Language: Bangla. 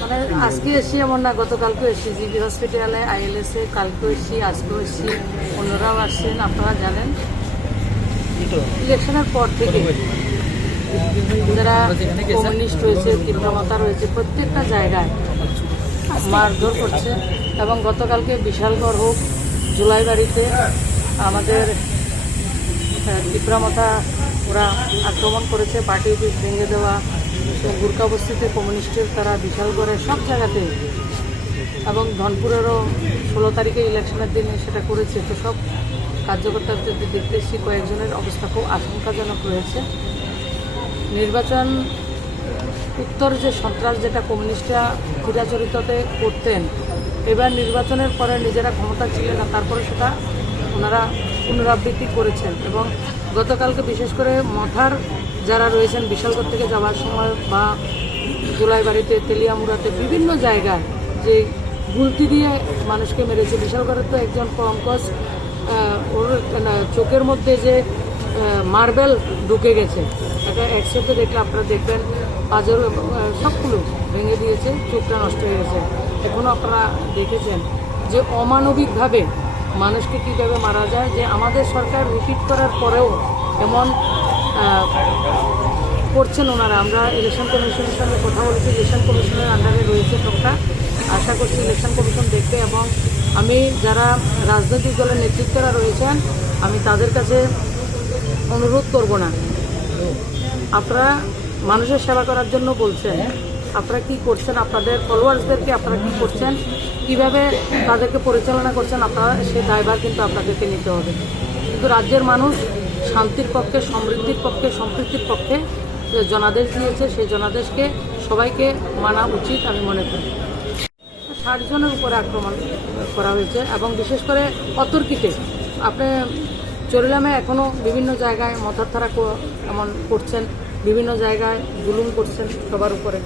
মানে আজকে এসেছি এমন না, গতকালকে এসেছি জিবি হসপিটালে, ILS-এ কালকেও এসেছি, আজকেও এসেছি, অন্যরাও আসছেন। আপনারা জানেন ইলেকশনের পর থেকে যারা কমিউনিস্ট রয়েছে, তীব্রমতা রয়েছে, প্রত্যেকটা জায়গায় মারধর করছে। এবং গতকালকে বিশালগড় হোক, জুলাইবাড়িতে আমাদের তীব্রমতা ওরা আক্রমণ করেছে, পার্টি অফিস ভেঙে দেওয়া, গুরকা বস্তিতে কমিউনিস্টের তারা বিশালগড়ে সব জায়গাতে, এবং ধনপুরেরও 16 তারিখে ইলেকশনের দিনে সেটা করেছে। তো সব কার্যকর্তাদের দেখতে এসেছি, কয়েকজনের অবস্থা খুব আশঙ্কাজনক রয়েছে। নির্বাচন উত্তর যে সন্ত্রাস যেটা কমিউনিস্টরা চিরাচরিততে করতেন, এবার নির্বাচনের পরে নিজেরা ক্ষমতা ছিলেন না, তারপরে সেটা ওনারা পুনরাবৃত্তি করেছেন। এবং গতকালকে বিশেষ করে মথার যারা রয়েছেন বিশালগড় থেকে যাওয়ার সময় বা জুলাইবাড়িতে, তেলিয়ামুড়াতে, বিভিন্ন জায়গায় যে গুলতি দিয়ে মানুষকে মেরেছে। বিশালগড়ের তো একজন পঙ্কজ, ওর চোখের মধ্যে যে মার্বেল ঢুকে গেছে, এটা একসাথে দেখলে আপনারা দেখবেন, পাজল সবগুলো ভেঙে দিয়েছে, চোখটা নষ্ট হয়ে গেছে। এখনও আপনারা দেখেছেন যে অমানবিকভাবে মানুষকে কীভাবে মারা যায়, যে আমাদের সরকার রিপিট করার পরেও এমন করছেন ওনারা। আমরা ইলেকশন কমিশনের সঙ্গে কথা বলেছি, ইলেকশন কমিশনের আন্ডারে রয়েছে সবটা। আশা করছি ইলেকশন কমিশন দেখবে। এবং আমি যারা রাজনৈতিক দলের নেতৃত্বরা রয়েছেন, আমি তাদের কাছে অনুরোধ করব না, আপনারা মানুষের সেবা করার জন্য বলছেন, আপনারা কি করছেন, আপনাদের ফলোয়ার্সদেরকে আপনারা কি করছেন, কিভাবে তাদেরকে পরিচালনা করছেন, আপনারা সেই দায়ভার কিন্তু আপনাদেরকে নিতে হবে। কিন্তু রাজ্যের মানুষ শান্তির পক্ষে, সমৃদ্ধির পক্ষে, সম্প্রীতির পক্ষে যে জনাদেশ দিয়েছে, সেই জনাদেশকে সবাইকে মানা উচিত আমি মনে করি। 60 জনের উপরে আক্রমণ করা হয়েছে, এবং বিশেষ করে অতর্কিতে আপনি চরিলামে এখনও বিভিন্ন জায়গায় মথার ধারা এমন করছেন, বিভিন্ন জায়গায় জুলুম করছেন সবার উপরে।